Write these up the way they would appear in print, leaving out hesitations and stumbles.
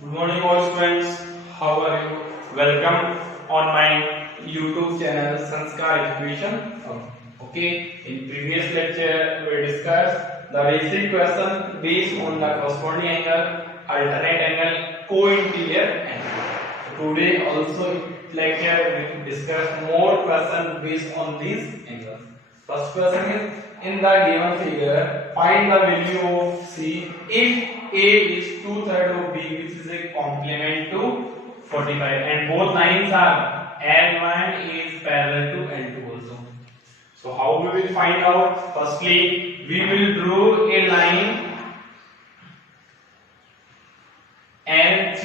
Good morning, all students. How are you? Welcome on my YouTube channel Sanskar Education. Okay. In previous lecture, we discussed the basic question based on the corresponding angle, alternate angle, co-interior angle. So today also lecture we will discuss more questions based on these angles. First question is in the given figure, find the value of C if A is 2/3 of B, which is a complement to 45, and both lines are L1 is parallel to L2 also. So how we will find out? Firstly, we will draw a line L3.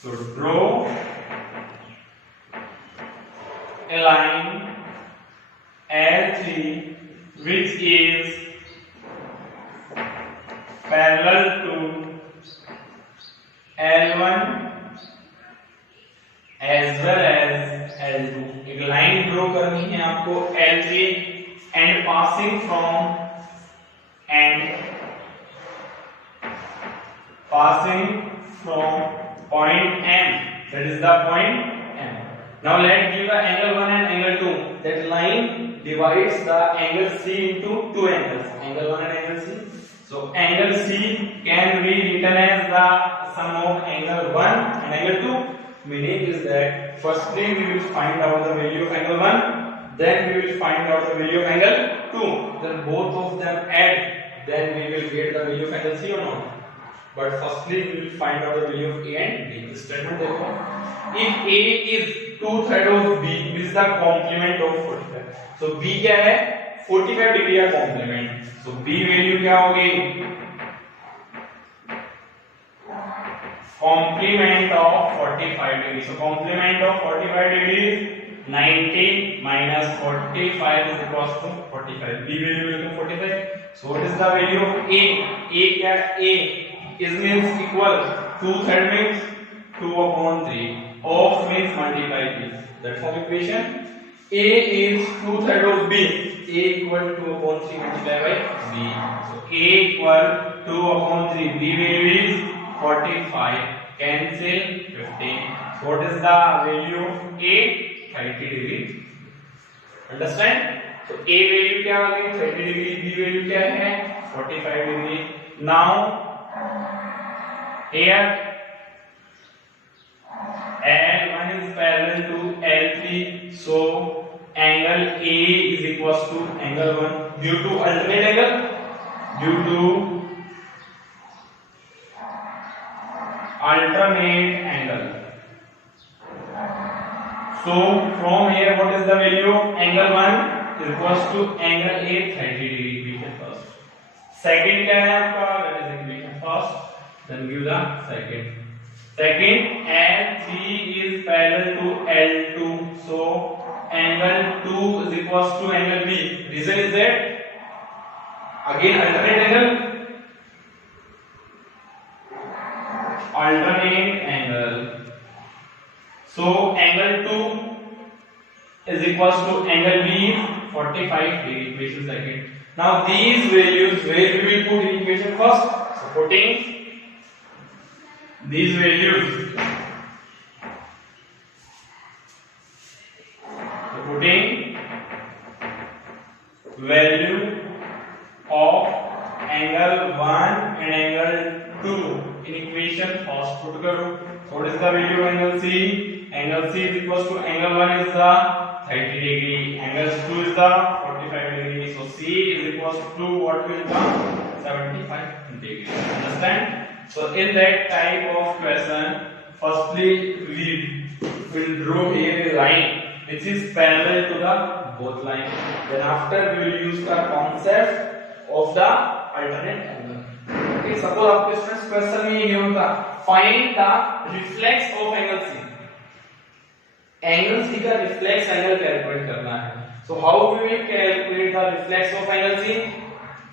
So draw a line L3 which is parallel to L1 as well as L2. एक line draw करनी है आपको L3 and passing from point M, that is the point M. Now let's give the angle 1 and angle 2. That line divides the angle C into two angles, angle 1 and angle C. So angle C can be written as the sum of angle 1 and angle 2. Meaning is that firstly we will find out the value of angle 1, then we will find out the value of angle 2. Then both of them add, then we will get the value of angle C or not. But firstly we will find out the value of A and B. The statement देखो, if A is 2/3 of B, which is the complement of 45. So B क्या है? 45 degree का complement. So B value क्या होगी? Complement of 45 degree. So complement of 45 degrees, 90 minus 45 is equals to 45. B value will become 45. So what is the value of A? A क्या? A is means equal. 2/3 means 2/3. Of means multiply B. That's the equation. A is 2/3 of B. A equal 2/3 multiplied by B. So A equal 2/3. B value is 45. Cancel 15. So what is the value of A? 30 degree. Understand? So A value क्या आ गई? 30 degree. B value क्या है? 45 degree. Now here L1 is parallel to L3, so angle A is equals to angle 1 due to alternate angle. Due to alternate angle. So from here, what is the value of angle 1 is equals to angle A 30 degree equation first. Second क्या है आपका? That is equation first. Then give the second. Second, L3 is parallel to L2, so angle 2 is equals to angle B. Reason is that again alternate angle. Alternate angle. So angle 2 is equals to angle B is 45 degree. Equation second. Now these values where we will put in equation first. So putting these values. So putting value of angle 1 and angle 2 in equation first put करो. So what is the value of angle C? Angle C is equals to angle 1 is the 30 degree, angle 2 is the 45 degree. So C is equals to what will come? 75 degree. Understand? So in that type of question, firstly we will draw here a line which is parallel to the both lines. Then after we will use the concept of the alternate angle. Okay, suppose आपके students question में ये होता, find the reflex of angle C. Angle C का reflex angle calculate करना है. So how we will calculate the reflex of angle C?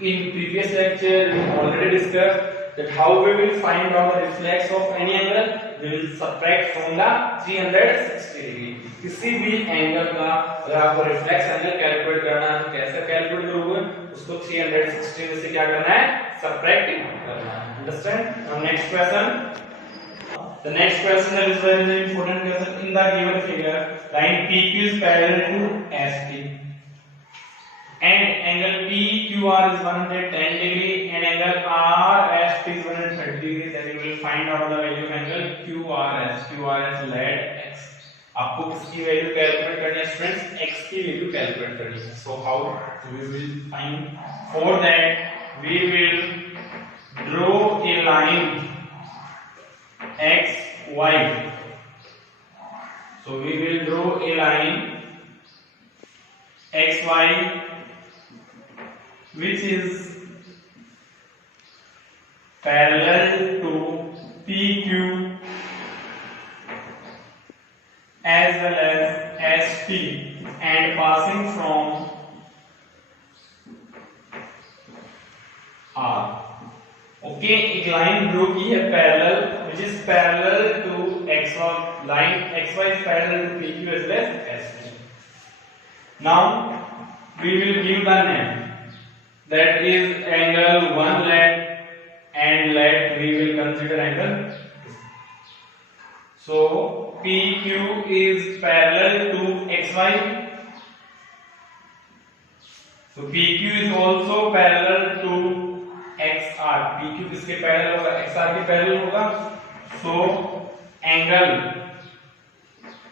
In previous lecture we already discussed that how we will find out the reflex of any angle. We will subtract from the 360 degree. किसी भी angle का अगर आपको reflex angle calculate करना है तो कैसे calculate करोगे? उसको 360 में से क्या करना है? सबट्रैक्ट करना है. Understand? Now next question. The next question that is very important question. In the given figure, line PQ is parallel to ST and angle PQR is 110 degree and angle RST is 130 degree. Then you will find out the value of angle QRS. QRS let x. आपको किसकी value calculate करनी है students? x की value calculate करनी है. So how we will find? For that we will draw a line x y. So we will draw a line x y which is parallel to PQ as well as ST and passing from R. Okay, एक line draw की है parallel which is parallel to XY. Line XY is parallel to PQ as well as ST. Now we will give the name. That is angle 1 let and let we will consider angle. So PQ is parallel to XY. So PQ is also parallel to XR. PQ किसके parallel होगा? XR के parallel होगा. So angle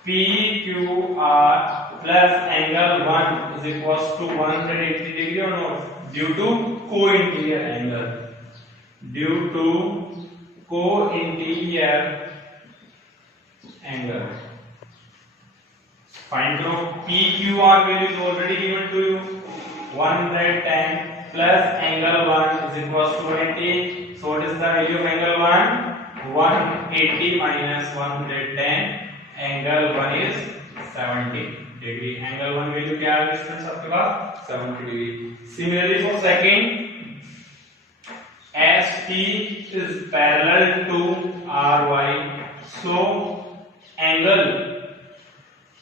PQR plus angle 1 is equals to 180 degree or not? Due to co-interior angle. Due to co-interior angle. Find out PQR value is already given to you. 110 plus angle 1 is equals to 180. So what is the value of angle 1? 180 minus 110. Angle 1 is 70 degree. Angle 1 value क्या है students आपके पास? 70 degree. Similarly for second, ST is parallel to RY. So angle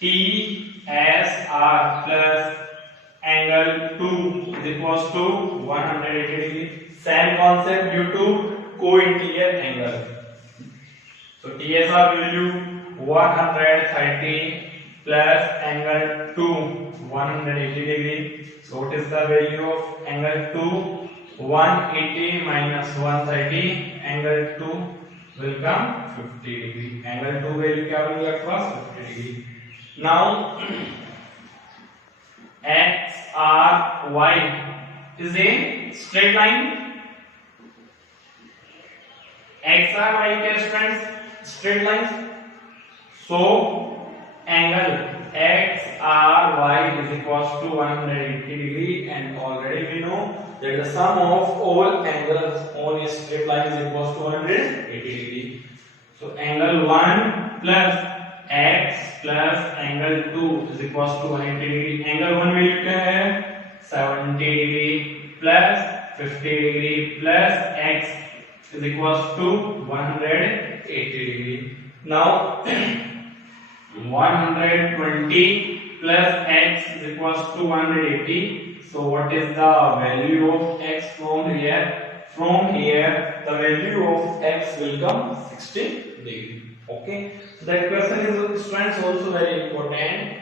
TSR plus angle 2 is equals to 180 degree. Same concept due to co-interior angle. So TSR value 130 plus angle 2 180 degree. So what is the value of angle 2? 180 minus 130. Angle 2 will come 50 degree. Angle 2 value क्या बनेगा आपके पास? 50 degree. Now XRY is a straight line. XRY के students straight lines. So angle XRY is equals to 180 degree and already we know that the sum of all angles on a straight line is equals to 180 degree. So angle 1 plus x plus angle 2 is equals to 180 degree. Angle 1 value क्या है? 70 degree plus 50 degree plus x is equals to 180 degree. Now 120 plus x is equals to 180. So what is the value of x from here? From here the value of x will come 60 degree. Okay, so that question is students also very important.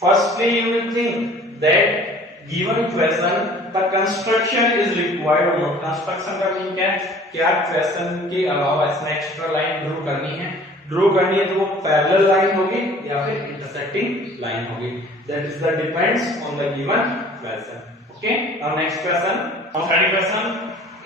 Firstly you will think that given question the construction is required or not. Construction का mean क्या है? क्या question के अलावा इसमें extra line draw करनी है? Draw करनी है तो वो पैरेलल लाइन होगी या फिर इंटरसेक्टिंग लाइन होगी. That is the depends on the given question. Okay, now next question. Now study question.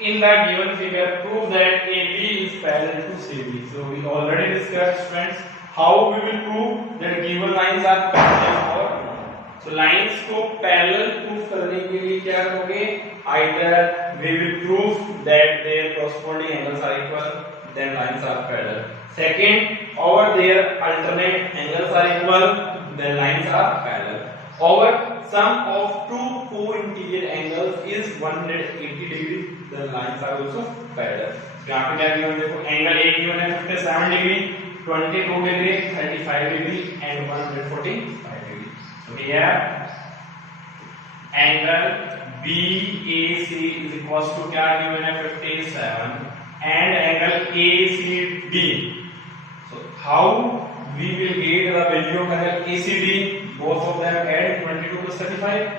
In the given figure, prove that AB is parallel to CB. So we already discussed friends how we will prove that given lines are parallel or not. So lines को parallel prove करने के लिए क्या करोगे? Either we will prove that their corresponding angles are equal, then lines are parallel. Second, over their alternate angles are equal, then lines are parallel. Over sum of two co-interior angles is 180 degree, the lines are also parallel. यहाँ पे क्या given देखो, angle A given है 57 degree, 22 degree, 35 degree and 145 degree. So here angle BAC is equals to क्या given है 57 and angle ACD. how we will get the value of angle ACD? Both of them add 22 plus 35,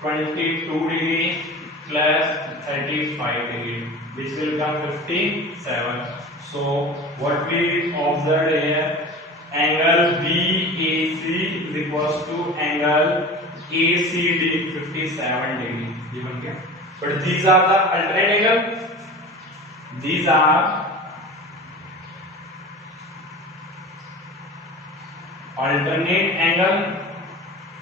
22 degree plus 35 degree, which will come 57. So what we observed here, angle BAC is equals to angle ACD 57 degree given here. But these are the alternate angle. These are alternate angle,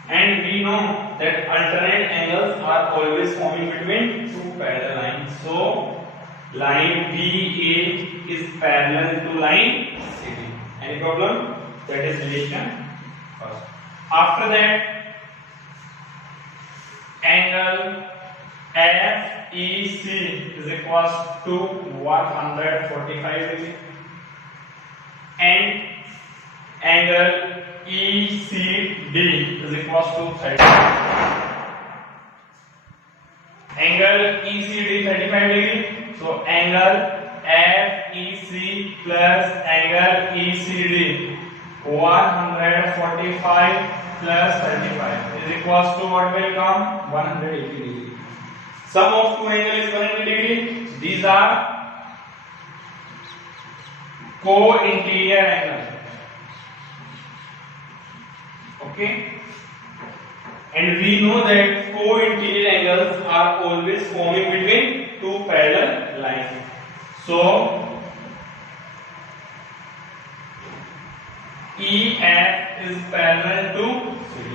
and we know that alternate angles are always forming between two parallel lines. So line BA is parallel to line CD. Any problem? That is relation first. After that, angle FEC is equals to 145 degree, and angle ECD is equals to 30. Angle ECD 35 degree. So angle FEC plus angle ECD 145 plus 35 is equals to what will come? 180 degree. Sum of two angles is 180 degree. These are co-interior angles. Okay, and we know that co-interior angles are always forming between two parallel lines. So EF is parallel to CD,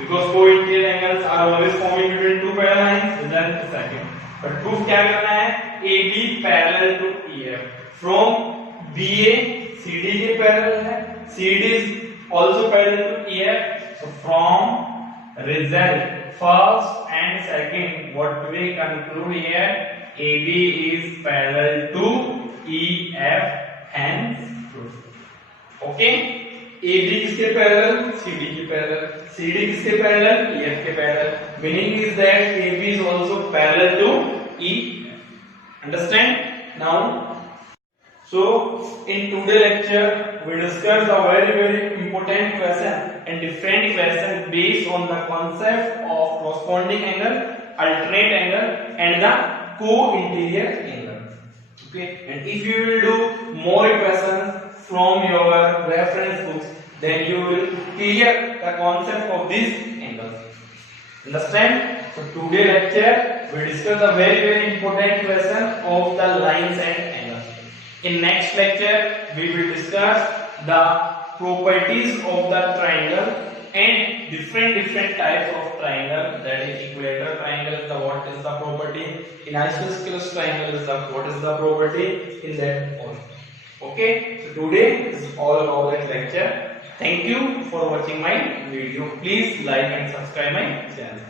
because co-interior angles are always forming between two parallel lines. Then second, but proof क्या करना है? AB parallel to EF. From BA CD के parallel है, CD is also parallel to EF. So from result first and second, what we conclude here, AB is parallel to EF, hence proof. Okay, AB किसके parallel? CD के parallel. CD किसके parallel? EF के parallel. Meaning is that AB is also parallel to EF. Understand? Now, so in today's lecture we discussed a very important question and different question based on the concept of corresponding angle, alternate angle, and the co-interior angle. Okay, and if you will do more questions from your reference books, then you will clear the concept of these angles. Understand? So today's lecture we discuss a very important question of the lines and angles. In next lecture we will discuss the properties of the triangle and different types of triangle, that is equilateral triangle, the what is the property, in isosceles triangle is the what is the property, in that all. Okay, so today is all about that lecture. Thank you for watching my video. Please like and subscribe my channel.